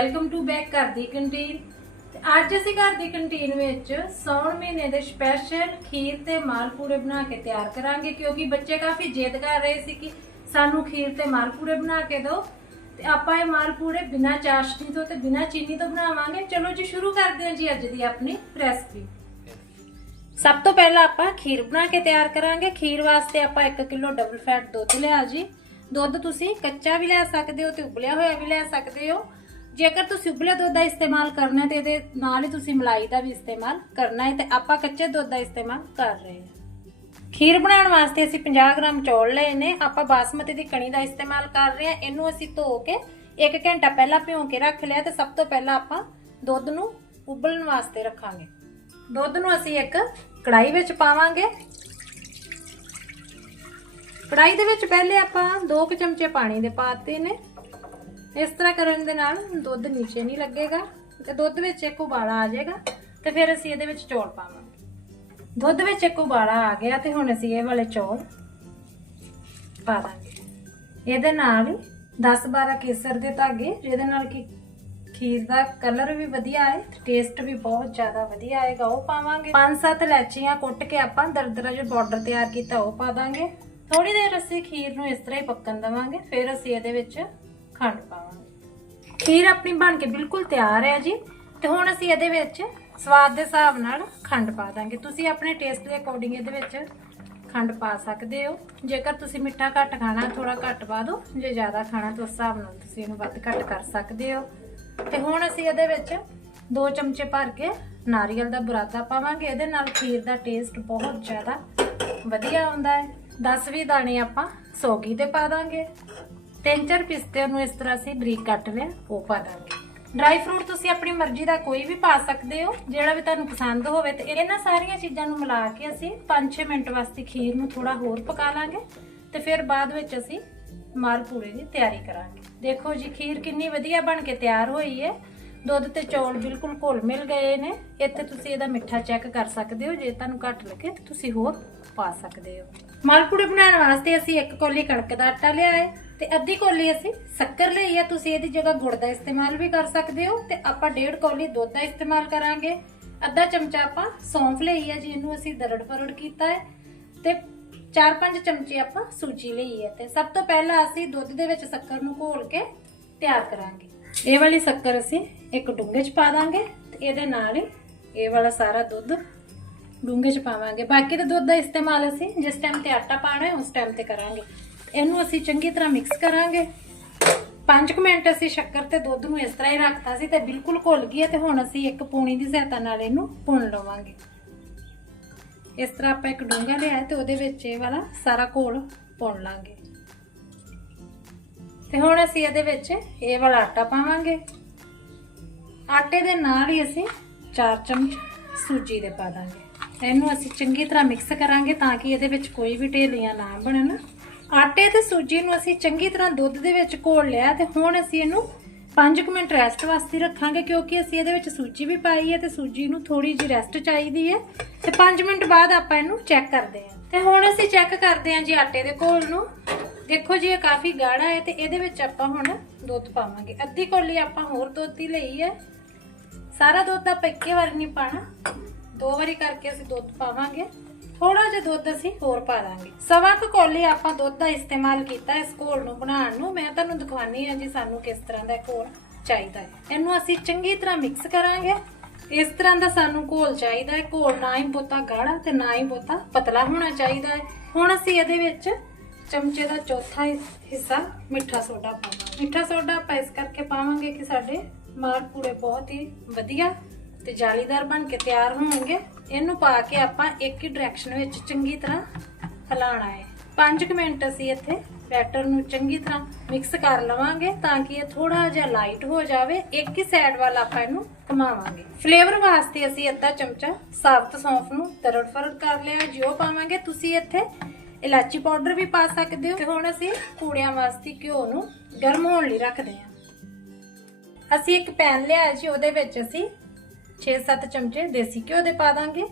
Welcome to back ਘਰ ਦੀ canteen. ਤੇ ਅੱਜ ਅਸੀਂ ਘਰ ਦੀ ਕੰਟੀਨ ਵਿੱਚ ਸੌਣ ਮਹੀਨੇ ਦੇ ਸਪੈਸ਼ਲ ਖੀਰ ਤੇ ਮਾਲਪੂੜੇ ਬਣਾ ਕੇ ਤਿਆਰ ਕਰਾਂਗੇ, ਕਿਉਂਕਿ ਬੱਚੇ ਕਾਫੀ ਜਿੱਦ ਕਰ ਰਹੇ ਸੀ ਕਿ ਸਾਨੂੰ ਖੀਰ ਤੇ ਮਾਲਪੂੜੇ ਬਣਾ ਕੇ ਦਿਓ। ਤੇ ਆਪਾਂ ਇਹ ਮਾਲਪੂੜੇ ਬਿਨਾਂ ਚਾਸ਼ਨੀ ਤੋਂ ਤੇ ਬਿਨਾਂ ਚੀਨੀ ਤੋਂ ਬਣਾਵਾਂਗੇ। ਚਲੋ ਜੀ, ਸ਼ੁਰੂ ਕਰਦੇ ਹਾਂ ਜੀ ਅੱਜ ਦੀ ਆਪਣੀ ਰੈਸਪੀ ਸਭ ਤੋਂ ਪਹਿਲਾਂ ਆਪਾਂ ਖੀਰ ਬਣਾ ਕੇ ਤਿਆਰ ਕਰਾਂਗੇ। ਖੀਰ ਵਾਸਤੇ ਆਪਾਂ 1 ਕਿਲੋ ਡਬਲ ਫੈਟ ਦੁੱਧ ਲਿਆ ਜੀ। ਦੁੱਧ ਤੁਸੀਂ ਕੱਚਾ ਵੀ ਲੈ ਸਕਦੇ ਹੋ ਤੇ ਉਬਲਿਆ ਹੋਇਆ ਵੀ ਲੈ ਸਕਦੇ ਹੋ। ਜੇਕਰ ਤੁਸੀਂ ਉਬਲੇ ਦੁੱਧ ਦਾ ਇਸਤੇਮਾਲ ਕਰਨਾ ਹੈ ਤੇ ਇਹਦੇ ਨਾਲ ਹੀ ਤੁਸੀਂ ਮਲਾਈ ਦਾ ਵੀ ਇਸਤੇਮਾਲ ਕਰਨਾ ਹੈ ਤੇ ਆਪਾਂ ਕੱਚੇ ਦੁੱਧ ਦਾ ਇਸਤੇਮਾਲ ਕਰ ਰਹੇ ਹਾਂ। ਖੀਰ ਬਣਾਉਣ ਵਾਸਤੇ ਅਸੀਂ 50 ਗ੍ਰਾਮ ਚੌਲ ਲਏ ਨੇ, ਆਪਾਂ ਬਾਸਮਤੀ ਦੀ ਕਣੀ ਦਾ ਇਸਤੇਮਾਲ ਕਰ ਰਹੇ ਹਾਂ। ਇਹਨੂੰ ਅਸੀਂ ਧੋ ਕੇ 1 ਘੰਟਾ ਪਹਿਲਾਂ ਭਿਓ ਕੇ ਰੱਖ ਲਿਆ ਤੇ ਸਭ ਤੋਂ ਪਹਿਲਾਂ ਆਪਾਂ ਦੁੱਧ ਨੂੰ ਉਬਲਣ ਵਾਸਤੇ ਰੱਖਾਂਗੇ। ਦੁੱਧ ਨੂੰ ਅਸੀਂ ਇੱਕ ਕੜਾਈ ਵਿੱਚ ਪਾਵਾਂਗੇ। ਕੜਾਈ ਦੇ ਵਿੱਚ ਪਹਿਲੇ ਆਪਾਂ 2 ਕੁ ਚਮਚੇ ਪਾਣੀ ਦੇ ਪਾਤੇ ਨੇ। ਇਸ ਤਰ੍ਹਾਂ ਕਰਨ ਦੇ ਨਾਲ ਦੁੱਧ ਨੀਚੇ ਨਹੀਂ ਲੱਗੇਗਾ ਤੇ ਦੁੱਧ ਵਿੱਚ ਇੱਕ ਉਬਾਲਾ ਆ ਜਾਏਗਾ ਤੇ ਫਿਰ ਅਸੀਂ ਇਹਦੇ ਵਿੱਚ ਚੌਲ ਪਾਵਾਂਗੇ। ਦੁੱਧ ਵਿੱਚ ਇੱਕ ਉਬਾਲਾ ਆ ਗਿਆ ਤੇ ਹੁਣ ਅਸੀਂ ਇਹ ਵਾਲੇ ਚੌਲ ਪਾ ਦਾਂਗੇ। ਇਹਦੇ ਨਾਲ ਹੀ 10-12 ਕੇਸਰ ਦੇ ਧਾਗੇ, ਜਿਹਦੇ ਨਾਲ ਕਿ ਖੀਰ ਦਾ ਕਲਰ ਵੀ ਵਧੀਆ ਹੈ ਟੇਸਟ ਵੀ ਬਹੁਤ ਜ਼ਿਆਦਾ ਵਧੀਆ ਆਏਗਾ, ਉਹ ਪਾਵਾਂਗੇ। 5-7 ਇਲਾਚੀਆਂ ਕੁੱਟ ਕੇ ਆਪਾਂ ਦਰਦਰਾ ਜਿਹਾ ਪਾਊਡਰ ਤਿਆਰ ਕੀਤਾ ਉਹ ਪਾ ਦਾਂਗੇ। ਥੋੜੀ ਦੇਰ ਅਸੀਂ ਖੀਰ ਨੂੰ ਇਸ ਤਰ੍ਹਾਂ ਹੀ ਪੱਕਣ ਦਵਾਂਗੇ, ਫਿਰ ਅਸੀਂ ਇਹਦੇ ਵਿੱਚ ਖੰਡ ਪਾਵਾਂਗੇ। ਖੀਰ ਆਪਣੀ ਬਣ ਕੇ ਬਿਲਕੁਲ ਤਿਆਰ ਹੈ ਜੀ। ਤੇ ਹੁਣ ਅਸੀਂ ਇਹਦੇ ਵਿੱਚ ਸਵਾਦ ਦੇ ਹਿਸਾਬ ਨਾਲ ਖੰਡ ਪਾ ਦਾਂਗੇ। ਤੁਸੀਂ ਆਪਣੇ ਟੇਸਟ ਦੇ ਅਕੋਰਡਿੰਗ ਇਹਦੇ ਵਿੱਚ ਖੰਡ ਪਾ ਸਕਦੇ ਹੋ। ਜੇਕਰ ਤੁਸੀਂ ਮਿੱਠਾ ਘੱਟ ਖਾਣਾ ਥੋੜਾ ਘੱਟ ਪਾ ਦਿਓ ਜੇ ਜ਼ਿਆਦਾ ਖਾਣਾ, ਤਾਂ ਉਸ ਹਿਸਾਬ ਨਾਲ ਤੁਸੀਂ ਇਹਨੂੰ ਵੱਧ ਘੱਟ ਕਰ ਸਕਦੇ ਹੋ। ਤੇ ਹੁਣ ਅਸੀਂ ਇਹਦੇ ਵਿੱਚ 2 ਚਮਚੇ ਭਰ ਕੇ ਨਾਰੀਅਲ ਦਾ ਬੁਰਾਦਾ ਪਾਵਾਂਗੇ। ਇਹਦੇ ਨਾਲ ਖੀਰ ਦਾ ਟੇਸਟ ਬਹੁਤ ਜ਼ਿਆਦਾ ਵਧੀਆ ਆਉਂਦਾ ਹੈ। 10-20 ਦਾਣੇ ਆਪਾਂ ਸੋਗੀ ਦੇ ਪਾ ਦਾਂਗੇ। ਤਿੰਨ ਚਾਰ ਪਿਸਤੇ ਨੂੰ ਇਸ ਤਰ੍ਹਾਂ ਅਸੀਂ ਬਰੀਕ ਕੱਟ ਲਿਆ, ਉਹ ਪਾ ਦਾਂਗੇ। ਡਰਾਈ ਫਰੂਟ ਤੁਸੀਂ ਆਪਣੀ ਮਰਜ਼ੀ ਦਾ ਕੋਈ ਵੀ ਪਾ ਸਕਦੇ ਹੋ, ਜਿਹੜਾ ਵੀ ਤੁਹਾਨੂੰ ਪਸੰਦ ਹੋਵੇ ਤੇ ਇਹਨਾਂ ਸਾਰੀਆਂ ਚੀਜ਼ਾਂ ਨੂੰ ਮਿਲਾ ਕੇ ਅਸੀਂ 5-6 ਮਿੰਟ ਵਾਸਤੇ ਖੀਰ ਨੂੰ ਥੋੜਾ ਹੋਰ ਪਕਾ ਲਾਂਗੇ ਤੇ ਫਿਰ ਬਾਅਦ ਵਿੱਚ ਅਸੀਂ ਮਾਲਪੂੜੇ ਦੀ ਤਿਆਰੀ ਕਰਾਂਗੇ। ਦੇਖੋ ਜੀ, ਖੀਰ ਕਿੰਨੀ ਵਧੀਆ ਬਣ ਕੇ ਤਿਆਰ ਹੋਈ ਹੈ। ਦੁੱਧ ਤੇ ਚੌਲ ਬਿਲਕੁਲ ਘੁਲ ਮਿਲ ਗਏ ਨੇ। ਇੱਥੇ ਤੁਸੀਂ ਇਹਦਾ ਮਿੱਠਾ ਚੈੱਕ ਕਰ ਸਕਦੇ ਹੋ, ਜੇ ਤੁਹਾਨੂੰ ਘੱਟ ਲੱਗੇ ਤੁਸੀਂ ਹੋਰ ਪਾ ਸਕਦੇ ਹੋ। ਮਾਲਪੂੜੇ ਬਣਾਉਣ ਵਾਸਤੇ ਅਸੀਂ ਇੱਕ ਕੌਲੀ ਕਣਕ ਦਾ ਆਟਾ ਲਿਆ ਹੈ। ਤੇ ਅੱਧੀ ਕੌਲੀ ਅਸੀਂ ਸ਼ੱਕਰ ਲਈ ਹੈ ਤੁਸੀਂ ਇਹਦੀ ਜਗ੍ਹਾ ਗੁੜ ਦਾ ਇਸਤੇਮਾਲ ਵੀ ਕਰ ਸਕਦੇ ਹੋ ਤੇ ਆਪਾਂ ਡੇਢ ਕੌਲੀ ਦੁੱਧ ਦਾ ਇਸਤੇਮਾਲ ਕਰਾਂਗੇ। ਅੱਧਾ ਚਮਚਾ ਆਪਾਂ ਸੌਂਫ ਲਈ ਹੈ ਜੀ, ਇਹਨੂੰ ਅਸੀਂ ਦਰੜ ਫਰੜ ਕੀਤਾ ਹੈ। ਤੇ 4-5 ਚਮਚੇ ਆਪਾਂ ਸੂਜੀ ਲਈ ਹੈ ਤੇ ਸਭ ਤੋਂ ਪਹਿਲਾਂ ਅਸੀਂ ਦੁੱਧ ਦੇ ਵਿੱਚ ਸ਼ੱਕਰ ਨੂੰ ਘੋਲ ਕੇ ਤਿਆਰ ਕਰਾਂਗੇ। ਇਹ ਵਾਲੀ ਸ਼ੱਕਰ ਅਸੀਂ ਇੱਕ ਡੂੰਘੇ 'ਚ ਪਾ ਦਾਂਗੇ ਤੇ ਇਹਦੇ ਨਾਲ ਹੀ ਇਹ ਵਾਲਾ ਸਾਰਾ ਦੁੱਧ ਡੂੰਘੇ 'ਚ ਪਾਵਾਂਗੇ। ਬਾਕੀ ਦਾ ਦੁੱਧ ਦਾ ਇਸਤੇਮਾਲ ਅਸੀਂ ਜਿਸ ਟਾਈਮ ਤੇ ਆਟਾ ਪਾਣਾ ਹੈ, ਉਸ ਟਾਈਮ ਤੇ ਕਰਾਂਗੇ। ਇਹਨੂੰ ਅਸੀਂ ਚੰਗੀ ਤਰ੍ਹਾਂ ਮਿਕਸ ਕਰਾਂਗੇ। 5 ਮਿੰਟ ਅਸੀਂ ਸ਼ੱਕਰ ਤੇ ਦੁੱਧ ਨੂੰ ਇਸ ਤਰ੍ਹਾਂ ਹੀ ਰੱਖਤਾ ਸੀ ਤੇ ਬਿਲਕੁਲ ਘੁਲ ਗਈ ਹੈ ਤੇ ਹੁਣ ਅਸੀਂ ਇੱਕ ਪੂਣੀ ਦੀ ਸਹਾਇਤਾ ਨਾਲ ਇਹਨੂੰ ਭੁੰਨ ਲਵਾਂਗੇ। ਇਸ ਤਰ੍ਹਾਂ ਆਪਾਂ ਇੱਕ ਡੂੰਘਾ ਲਿਆ ਤੇ ਉਹਦੇ ਵਿੱਚ ਇਹ ਵਾਲਾ ਸਾਰਾ ਘੋਲ ਭੁੰਨ ਲਾਂਗੇ। ਤੇ ਹੁਣ ਅਸੀਂ ਇਹਦੇ ਵਿੱਚ ਇਹ ਵਾਲਾ ਆਟਾ ਪਾਵਾਂਗੇ। ਆਟੇ ਦੇ ਨਾਲ ਹੀ ਅਸੀਂ 4 ਚਮਚ ਸੂਜੀ ਦੇ ਪਾ ਦਾਂਗੇ। ਇਹਨੂੰ ਅਸੀਂ ਚੰਗੀ ਤਰ੍ਹਾਂ ਮਿਕਸ ਕਰਾਂਗੇ ਤਾਂ ਕਿ ਇਹਦੇ ਵਿੱਚ ਕੋਈ ਵੀ ਢੇਲੀਆਂ ਨਾ ਬਣਨ। ਆਟੇ ਤੇ ਸੂਜੀ ਨੂੰ ਅਸੀਂ ਚੰਗੀ ਤਰ੍ਹਾਂ ਦੁੱਧ ਦੇ ਵਿੱਚ ਘੋਲ ਲਿਆ ਤੇ ਹੁਣ ਅਸੀਂ ਇਹਨੂੰ 5 ਮਿੰਟ ਰੈਸਟ ਵਾਸਤੇ ਰੱਖਾਂਗੇ ਕਿਉਂਕਿ ਅਸੀਂ ਇਹਦੇ ਵਿੱਚ ਸੂਜੀ ਵੀ ਪਾਈ ਹੈ ਤੇ ਸੂਜੀ ਨੂੰ ਥੋੜੀ ਜਿਹੀ ਰੈਸਟ ਚਾਹੀਦੀ ਹੈ ਤੇ 5 ਮਿੰਟ ਬਾਅਦ ਆਪਾਂ ਇਹਨੂੰ ਚੈੱਕ ਕਰਦੇ ਹਾਂ। ਤੇ ਹੁਣ ਅਸੀਂ ਚੈੱਕ ਕਰਦੇ ਹਾਂ ਜੀ ਆਟੇ ਦੇ ਘੋਲ ਨੂੰ। ਦੇਖੋ ਜੀ, ਇਹ ਕਾਫੀ ਗਾੜਾ ਹੈ ਤੇ ਇਹਦੇ ਵਿੱਚ ਆਪਾਂ ਹੁਣ ਦੁੱਧ ਪਾਵਾਂਗੇ। ਅੱਧੀ ਕੋਲੀ ਆਪਾਂ ਹੋਰ ਦੁੱਧ ਦੀ ਲਈ ਹੈ। ਸਾਰਾ ਦੁੱਧ ਆਪਾਂ ਇੱਕੇ ਵਾਰ ਨਹੀਂ ਪਾਣਾ। ਦੋ ਵਾਰੀ ਕਰਕੇ ਅਸੀਂ ਦੁੱਧ ਪਾਵਾਂਗੇ। ਥੋੜਾ ਜਿਹਾ ਦੁੱਧ ਅਸੀਂ ਹੋਰ ਪਾ ਦਾਂਗੇ। ਸਵਾ ਕੁ ਕੋਲੀ ਆਪਾਂ ਦੁੱਧ ਦਾ ਇਸਤੇਮਾਲ ਕੀਤਾ ਇਸ ਘੋਲ ਨੂੰ ਬਣਾਉਣ ਨੂੰ। ਮੈਂ ਤੁਹਾਨੂੰ ਦਿਖਾਉਣੀ ਹਾਂ ਜੀ ਸਾਨੂੰ ਕਿਸ ਤਰ੍ਹਾਂ ਦਾ ਘੋਲ ਚਾਹੀਦਾ ਹੈ। ਇਹਨੂੰ ਅਸੀਂ ਚੰਗੀ ਤਰ੍ਹਾਂ ਮਿਕਸ ਕਰਾਂਗੇ। ਇਸ ਤਰ੍ਹਾਂ ਦਾ ਸਾਨੂੰ ਘੋਲ ਚਾਹੀਦਾ ਹੈ। ਘੋਲ ਨਾ ਹੀ ਬਹੁਤਾ ਗਾੜਾ ਤੇ ਨਾ ਹੀ ਬਹੁਤਾ ਪਤਲਾ ਹੋਣਾ ਚਾਹੀਦਾ ਹੈ। ਹੁਣ ਅਸੀਂ ਇਹਦੇ ਵਿੱਚ ਚਮਚੇ ਦਾ ਚੌਥਾ ਹਿੱਸਾ ਮਿੱਠਾ ਸੋਡਾ ਪਾਵਾਂਗੇ ਮਿੱਠਾ ਸੋਡਾ ਆਪਾਂ ਇਸ ਕਰਕੇ ਪਾਵਾਂਗੇ ਕਿ ਸਾਡੇ ਮਾਲ ਪੂੜੇ ਬਹੁਤ ਹੀ ਵਧੀਆ ਤੇ ਜਾਲੀਦਾਰ ਬਣ ਕੇ ਤਿਆਰ ਹੋਣਗੇ। ਇਹਨੂੰ ਪਾ ਕੇ ਆਪਾਂ ਇੱਕ ਹੀ ਡਾਇਰੈਕਸ਼ਨ ਵਿੱਚ ਚੰਗੀ ਤਰ੍ਹਾਂ ਹਿਲਾਉਣਾ ਹੈ। 5 ਮਿੰਟ ਅਸੀਂ ਇੱਥੇ ਬੈਟਰ ਨੂੰ ਚੰਗੀ ਤਰ੍ਹਾਂ ਮਿਕਸ ਕਰ ਲਵਾਂਗੇ ਤਾਂ ਕਿ ਇਹ ਥੋੜਾ ਜਿਹਾ ਲਾਈਟ ਹੋ ਜਾਵੇ। ਇੱਕ ਹੀ ਸਾਈਡ ਵੱਲ ਆਪਾਂ ਇਹਨੂੰ ਘੁਮਾਵਾਂਗੇ। ਫਲੇਵਰ ਵਾਸਤੇ ਅਸੀਂ ਅੱਧਾ ਚਮਚਾ ਸਾਬਤ ਸੌਂਫ ਨੂੰ ਤਰੜ ਫਰੜ ਕਰ ਲਿਆ। ਜਿਉ ਪਾਵਾਂਗੇ, ਤੁਸੀਂ ਇੱਥੇ ਇਲਾਚੀ ਪਾਊਡਰ ਵੀ ਪਾ ਸਕਦੇ ਹੋ। ਤੇ ਹੁਣ ਅਸੀਂ ਕੂੜਿਆਂ ਵਾਸਤੇ ਘਿਓ ਨੂੰ ਗਰਮ ਹੋਣ ਲਈ ਰੱਖਦੇ ਹਾਂ। ਅਸੀਂ ਇੱਕ ਪੈਨ ਲਿਆ ਜੀ, ਉਹਦੇ ਵਿੱਚ ਅਸੀਂ 6-7 ਚਮਚੇ ਦੇਸੀ ਘਿਓ ਦੇ ਪਾ ਦਾਂਗੇ।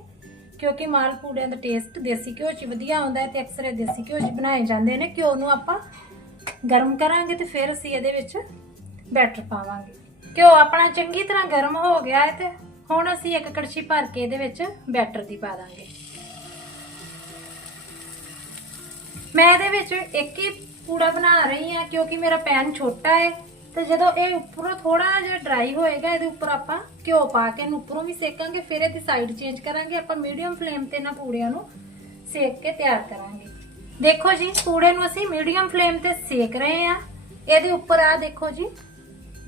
ਕਿਉਂਕਿ ਮਾਲ ਪੂੜਿਆਂ ਦਾ ਟੇਸਟ ਦੇਸੀ ਘਿਓ 'ਚ ਵਧੀਆ ਆਉਂਦਾ ਹੈ ਤੇ ਅਕਸਰ ਇਹ ਦੇਸੀ ਘਿਓ 'ਚ ਬਣਾਏ ਜਾਂਦੇ ਨੇ। ਘਿਓ ਨੂੰ ਆਪਾਂ ਗਰਮ ਕਰਾਂਗੇ ਤੇ ਫਿਰ ਅਸੀਂ ਇਹਦੇ ਵਿੱਚ ਬੈਟਰ ਪਾਵਾਂਗੇ। ਘਿਓ ਆਪਣਾ ਚੰਗੀ ਤਰ੍ਹਾਂ ਗਰਮ ਹੋ ਗਿਆ ਹੈ ਤੇ ਹੁਣ ਅਸੀਂ ਇੱਕ ਕੜਛੀ ਭਰ ਕੇ ਇਹਦੇ ਵਿੱਚ ਬੈਟਰ ਦੀ ਪਾ ਦਾਂਗੇ। ਮੈਂ ਇਹਦੇ ਵਿੱਚ ਇੱਕ ਹੀ ਪੂੜਾ ਬਣਾ ਰਹੀ ਹਾਂ ਕਿਉਂਕਿ ਮੇਰਾ ਪੈਨ ਛੋਟਾ ਹੈ। ਤੇ ਜਦੋਂ ਇਹ ਉੱਪਰੋਂ ਥੋੜਾ ਜਿਹਾ ਡਰਾਈ ਹੋਏਗਾ, ਇਹਦੇ ਉੱਪਰ ਆਪਾਂ ਘਿਓ ਪਾ ਕੇ ਇਹਨੂੰ ਉੱਪਰੋਂ ਵੀ ਸੇਕਾਂਗੇ, ਫਿਰ ਇਹਦੀ ਸਾਈਡ ਚੇਂਜ ਕਰਾਂਗੇ, ਆਪਾਂ ਮੀਡੀਅਮ ਫਲੇਮ ਤੇ ਇਹਨਾਂ ਪੂੜਿਆਂ ਨੂੰ ਸੇਕ ਕੇ ਤਿਆਰ ਕਰਾਂਗੇ। ਦੇਖੋ ਜੀ, ਪੂੜੇ ਨੂੰ ਅਸੀਂ ਮੀਡੀਅਮ ਫਲੇਮ ਤੇ ਸੇਕ ਰਹੇ ਆ ਇਹਦੇ ਉੱਪਰ ਆ ਦੇਖੋ ਜੀ,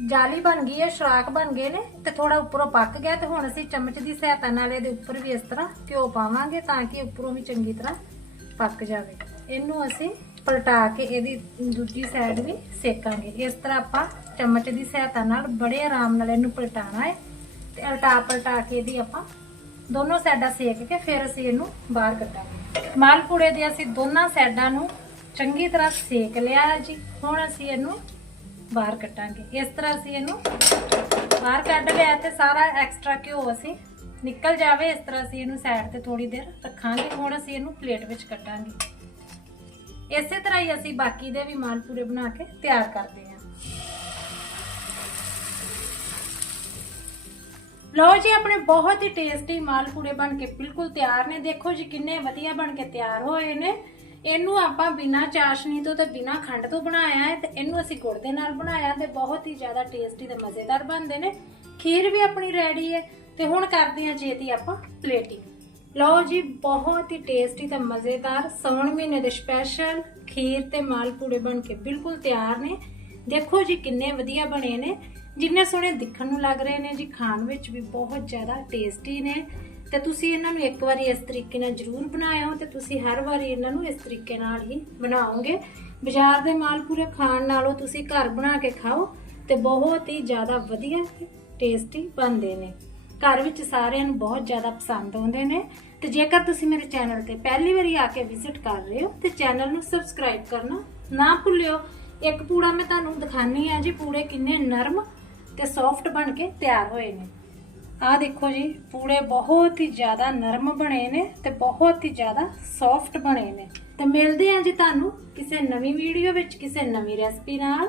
ਜਾਲੀ ਬਣ ਗਈ ਹੈ, ਸ਼ਰਾਕ ਬਣ ਗਏ ਨੇ ਤੇ ਥੋੜਾ ਉੱਪਰੋਂ ਪੱਕ ਗਿਆ ਤੇ ਹੁਣ ਅਸੀਂ ਚਮਚ ਦੀ ਸਹਾਇਤਾ ਨਾਲ ਇਹਦੇ ਉੱਪਰ ਵੀ ਇਸ ਤਰ੍ਹਾਂ ਘਿਓ ਪਾਵਾਂਗੇ ਤਾਂ ਕਿ ਉੱਪਰੋਂ ਵੀ ਚੰਗੀ ਤਰ੍ਹਾਂ ਪੱਕ ਜਾਵੇ। ਇਹਨੂੰ ਅਸੀਂ ਪਲਟਾ ਕੇ ਇਹਦੀ ਦੂਜੀ ਸਾਈਡ ਵੀ ਸੇਕਾਂਗੇ। ਇਸ ਤਰ੍ਹਾਂ ਆਪਾਂ ਚਮਚ ਦੀ ਸਹਾਇਤਾ ਨਾਲ ਬੜੇ ਆਰਾਮ ਨਾਲ ਇਹਨੂੰ ਪਲਟਾਣਾ ਹੈ ਤੇ ਉਲਟਾ ਪਲਟਾ ਕੇ ਇਹਦੀ ਆਪਾਂ ਦੋਨੋਂ ਸਾਈਡਾਂ ਸੇਕ ਕੇ ਫਿਰ ਅਸੀਂ ਇਹਨੂੰ ਬਾਹਰ ਕੱਢਾਂਗੇ। ਮਾਲਪੂੜੇ ਦੇ ਅਸੀਂ ਦੋਨਾਂ ਸਾਈਡਾਂ ਨੂੰ ਚੰਗੀ ਤਰ੍ਹਾਂ ਸੇਕ ਲਿਆ ਹੈ ਜੀ। ਹੁਣ ਅਸੀਂ ਇਹਨੂੰ ਬਾਹਰ ਕੱਢਾਂਗੇ। ਇਸ ਤਰ੍ਹਾਂ ਅਸੀਂ ਇਹਨੂੰ ਬਾਹਰ ਕੱਢ ਲਿਆ ਤੇ ਸਾਰਾ ਐਕਸਟਰਾ ਘਿਓ ਅਸੀਂ ਨਿਕਲ ਜਾਵੇ, ਇਸ ਤਰ੍ਹਾਂ ਅਸੀਂ ਇਹਨੂੰ ਸਾਈਡ ਤੇ ਥੋੜੀ ਦੇਰ ਰੱਖਾਂਗੇ। ਹੁਣ ਅਸੀਂ ਇਹਨੂੰ ਪਲੇਟ ਵਿੱਚ ਕੱਢਾਂਗੇ। ਇਸੇ ਤਰ੍ਹਾਂ ਹੀ ਅਸੀਂ ਬਾਕੀ ਦੇ ਵੀ ਮਾਲਪੂੜੇ ਬਣਾ ਕੇ ਤਿਆਰ ਕਰਦੇ ਹਾਂ। ਲਓ ਜੀ, ਆਪਣੇ ਬਹੁਤ ਹੀ ਟੇਸਟੀ ਮਾਲਪੂੜੇ ਬਣ ਕੇ ਬਿਲਕੁਲ ਤਿਆਰ ਨੇ। ਦੇਖੋ ਜੀ, ਕਿੰਨੇ ਵਧੀਆ ਬਣ ਕੇ ਤਿਆਰ ਹੋਏ ਨੇ। ਇਹਨੂੰ ਆਪਾਂ ਬਿਨਾ ਚਾਸ਼ਨੀ ਤੋਂ ਤੇ ਬਿਨਾ ਖੰਡ ਤੋਂ ਬਣਾਇਆ ਹੈ ਤੇ ਇਹਨੂੰ ਅਸੀਂ ਗੁੜ ਦੇ ਨਾਲ ਬਣਾਇਆ ਤੇ ਬਹੁਤ ਹੀ ਜ਼ਿਆਦਾ ਟੇਸਟੀ ਤੇ ਮਜ਼ੇਦਾਰ ਬਣਦੇ ਨੇ। ਖੀਰ ਵੀ ਆਪਣੀ ਰੈਡੀ ਹੈ ਤੇ ਹੁਣ ਕਰਦੇ ਹਾਂ ਜੀ ਇਹਦੀ ਆਪਾਂ ਪਲੇਟਿੰਗ ਲਓ ਜੀ, ਬਹੁਤ ਹੀ ਟੇਸਟੀ ਤੇ ਮਜ਼ੇਦਾਰ ਸੌਣ ਮਹੀਨੇ ਦੇ ਸਪੈਸ਼ਲ ਖੀਰ ਤੇ ਮਾਲਪੂੜੇ ਬਣ ਕੇ ਬਿਲਕੁਲ ਤਿਆਰ ਨੇ। ਦੇਖੋ ਜੀ ਕਿੰਨੇ ਵਧੀਆ ਬਣੇ ਨੇ। ਜਿੰਨੇ ਸੋਹਣੇ ਦਿਖਣ ਨੂੰ ਲੱਗ ਰਹੇ ਨੇ ਜੀ, ਖਾਣ ਵਿੱਚ ਵੀ ਬਹੁਤ ਜ਼ਿਆਦਾ ਟੇਸਟੀ ਨੇ। ਤੇ ਤੁਸੀਂ ਇਹਨਾਂ ਨੂੰ ਇੱਕ ਵਾਰੀ ਇਸ ਤਰੀਕੇ ਨਾਲ ਜ਼ਰੂਰ ਬਣਾਇਓ ਤੇ ਤੁਸੀਂ ਹਰ ਵਾਰੀ ਇਹਨਾਂ ਨੂੰ ਇਸ ਤਰੀਕੇ ਨਾਲ ਹੀ ਬਣਾਓਗੇ। ਬਾਜ਼ਾਰ ਦੇ ਮਾਲਪੂੜੇ ਖਾਣ ਨਾਲੋਂ ਤੁਸੀਂ ਘਰ ਬਣਾ ਕੇ ਖਾਓ ਤੇ ਬਹੁਤ ਹੀ ਜ਼ਿਆਦਾ ਵਧੀਆ ਤੇ ਟੇਸਟੀ ਬਣਦੇ ਨੇ। ਘਰ ਵਿੱਚ ਸਾਰਿਆਂ ਨੂੰ ਬਹੁਤ ਜ਼ਿਆਦਾ ਪਸੰਦ ਆਉਂਦੇ ਨੇ। ਤੇ ਜੇਕਰ ਤੁਸੀਂ ਮੇਰੇ ਚੈਨਲ ਤੇ ਪਹਿਲੀ ਵਾਰੀ ਆ ਕੇ ਵਿਜ਼ਿਟ ਕਰ ਰਹੇ ਹੋ, ਤੇ ਚੈਨਲ ਨੂੰ ਸਬਸਕ੍ਰਾਈਬ ਕਰਨਾ ਨਾ ਭੁੱਲਿਓ। ਇੱਕ ਪੂੜਾ ਮੈਂ ਤੁਹਾਨੂੰ ਦਿਖਾਨੀ ਆ ਜੀ, ਪੂੜੇ ਕਿੰਨੇ ਨਰਮ ਤੇ ਸੌਫਟ ਬਣ ਕੇ ਤਿਆਰ ਹੋਏ ਨੇ। ਆਹ ਦੇਖੋ ਜੀ, ਪੂੜੇ ਬਹੁਤ ਹੀ ਜ਼ਿਆਦਾ ਨਰਮ ਬਣੇ ਨੇ ਤੇ ਬਹੁਤ ਹੀ ਜ਼ਿਆਦਾ ਸੌਫਟ ਬਣੇ ਨੇ। ਤੇ ਮਿਲਦੇ ਹਾਂ ਜੀ ਤੁਹਾਨੂੰ ਕਿਸੇ ਨਵੀਂ ਵੀਡੀਓ ਵਿੱਚ, ਕਿਸੇ ਨਵੀਂ ਰੈਸਪੀ ਨਾਲ।